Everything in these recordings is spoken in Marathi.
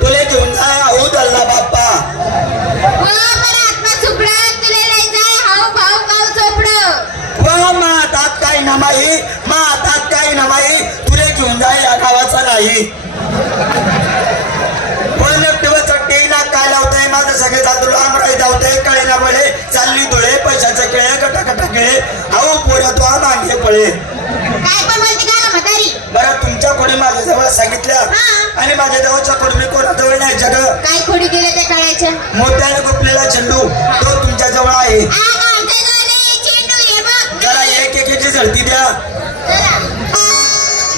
तुले घेऊन हो बाप्पा. काही नमाई काही नमाई तुले घेऊन या गावाचा नाही पण चट्टी काय लावतंय माझं सगळे जातो आमराई धावतंय कळे ना बळे चालली धुळे पैशाचे केळे कटाकटा कटा अहो पोऱ्या तो मागे पळे. काय पण माझ्या जवळ सांगितल्या. हा. आणि माझ्या जवळच्या कोणी मी कोणाजवळ नाही जग. काय खोडी दिलं ते कळायचं? मोत्याने गुपलेला चेंडू. तो तुमच्या जवळ आहे. आ, गं, आमच्या गावाला चेंडू आहे बघ. त्याला एक एकेची झडती द्या. चला.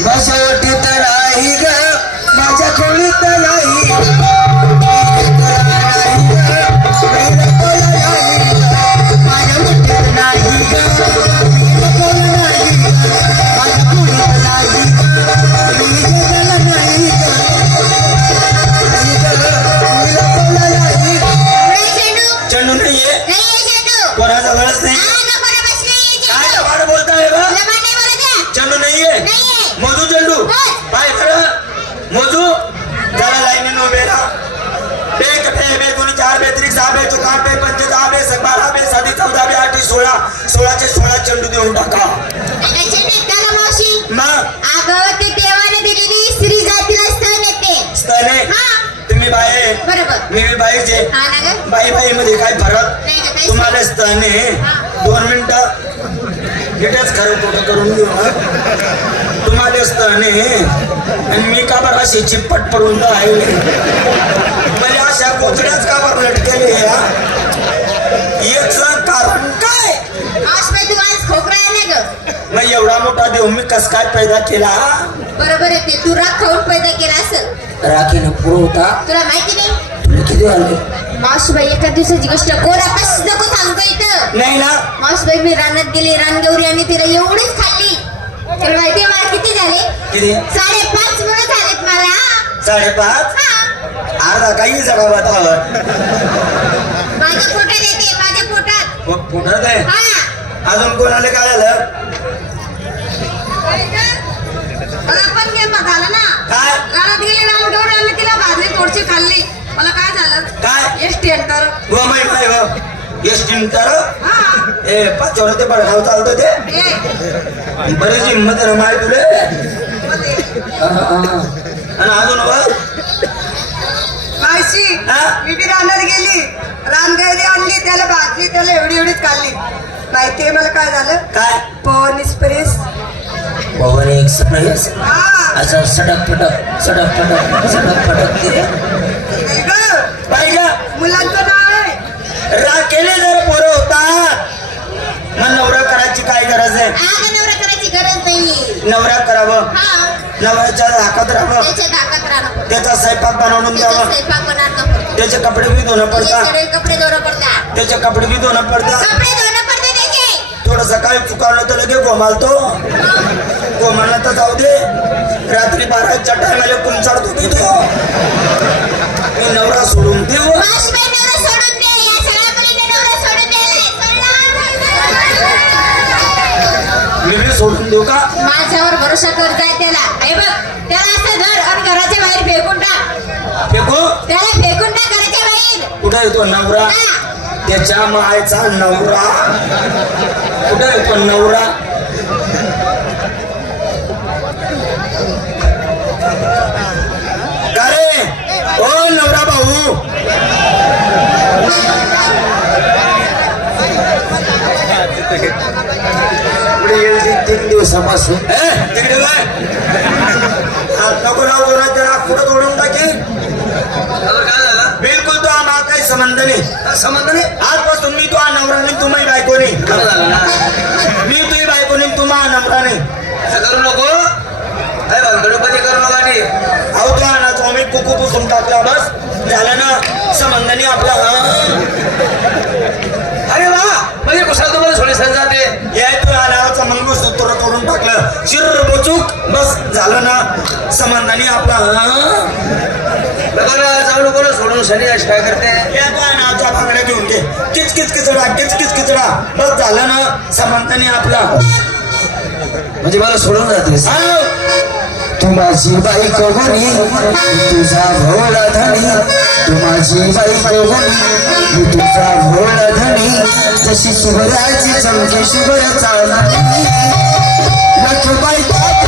बसवटीत नाही ग. माझ्या खोलीत नाही. खरं मोजू त्याला लाईनीनं उभे राहा एक बे बे दोन्ही चार बे त्रिक सहा बे चौका बे पंच दहा बे बारा बे साधी चौदा बे आठ सोळा सोळाचे सोळा चेंडू देऊन टाका? मग ते देवाने दिलेली स्त्री जातीला स्थळ येते हा तुम्ही बाई बरोबर। मी बी बाईचे हा? बाई बाई मध्ये काय फरक? तुम्हाला स्तने दोन मिनिटं। इथेच खरं खोटं करून घेऊ तुम्हाला स्तने आणि मी का बरं अशी चिप्पट पडून आहे. म्हणजे अशा कोचड्याच का बरं लटकेले या याच कारण काय? मग एवढा मोठा देव मी कस काय पैदा केला बरोबर आहे ते. तू राग खाऊन पैदा केला असेल. राखीनं पुरवता. तुला माहिती नाही? तुला किती आले मावशीबाई एका दिवसाची गोष्ट कोण आकाश नको सांगतो इथं. नाही ना. मावशीबाई मी रानात गेली रानगौरी आणि तिला एवढीच खाल्ली. तुला माहितीये मला किती झाले? किती? साडेपाच मुलं झालेत मला. साडेपाच. अर्धा काही जगा माझ्या पोटात येते माझ्या पोटात. फुटत आहे? हा. अजून कोणाला काय आलं मला पण गेम झाला ना. काय? रानात गेली रानगौर आणि तिला भाजली थोडीशी खाल्ली मला काय झालं काय एस टेंटर व माहीत नाही हो एस हा ए पाचवर ते बडगाव चालतो ते. बरीच हिंमत रमाय तुले. आणि अजून मावशी हा? मी बी रानात गेली. रानगैरी आणली त्याला भाजली त्याला एवढी एवढीच खाल्ली. माहितीये मला काय झालं? काय? पवन एक्सप्रेस पवन एक्सप्रेस हा. असं सडक फटक सडक फटक सडक फटक. पाहिजे का मुलांचं नाव आहे राखेले जर पोरं होता मग नवरा करायची काय गरज आहे आग नवरा करायची गरज नाही नवरा करावं. हा. नवऱ्याच्या राहावं. धाकात पडतं त्याचा स्वयंपाक बनवून द्यावा. त्याचे कपडे बी धुणं पडतात. त्याचे कपडे बी धुणं पडतात. कपडे धुणं पडते त्याचे. थोडं सकाळी चुकावलं तर लगे गोमालतो. गोमाला तर जाऊ दे. रात्री बाराच्या टायमाला कुंचाडतो की तो मी नवरा सोडून देऊ मावशीबाई नवरा सोडून दे या सगळ्या मुलीने नवरा सोडून दिलाय. मी बी सोडून देऊ का? माझ्यावर भरोसा कर जाय त्याला. हे बघ त्याला असं धर आणि घराच्या बाहेर फेकून टाक. फेको? त्याला फेकून टाक घराच्या बाहेर. कुठे येतो नवरा. त्याच्या मायचा नवरा. कुठे येतो नवरा? ओ नवरा भाऊ. पुढे येईल तीन दिवसापासून. नको राहू बिलकुल तो आम्हाला काही संबंध नाही. संबंध नाही? आजपासून मी तो हा नवरा नाही तुम्ही बायको नाही. बरं झालं ना? मी तुझी बायको नाही तुम्हा नवरा नाही. असं करू नको. काय भानगड गणपती करू नका ती अहो तो आणायचो आम्ही कुकू पुसून टाकला बस. झालं ना संबंधाने आपला हा अरे वा म्हणजे कुशाल तुम्हाला सोडे सण जाते या तू आणावचं मंगळसूत्र बोचूक बस झालं ना. संबंधाने आपला नका जाऊ नको ना सोडून शनी अशी काय करते? भांगड्या घेऊन घे. किच किच किचडा किच किच किचडा. बस झालं ना. संबंधाने आपला. म्हणजे मला सोडून जातेस तू तू माझी बायको होणी मी तुझा भोळा धनी. तू माझी बायको होणी मी तुझा भोळा धनी. जशी शुभराची चमकी शुभ्र चांदणी Notre Bible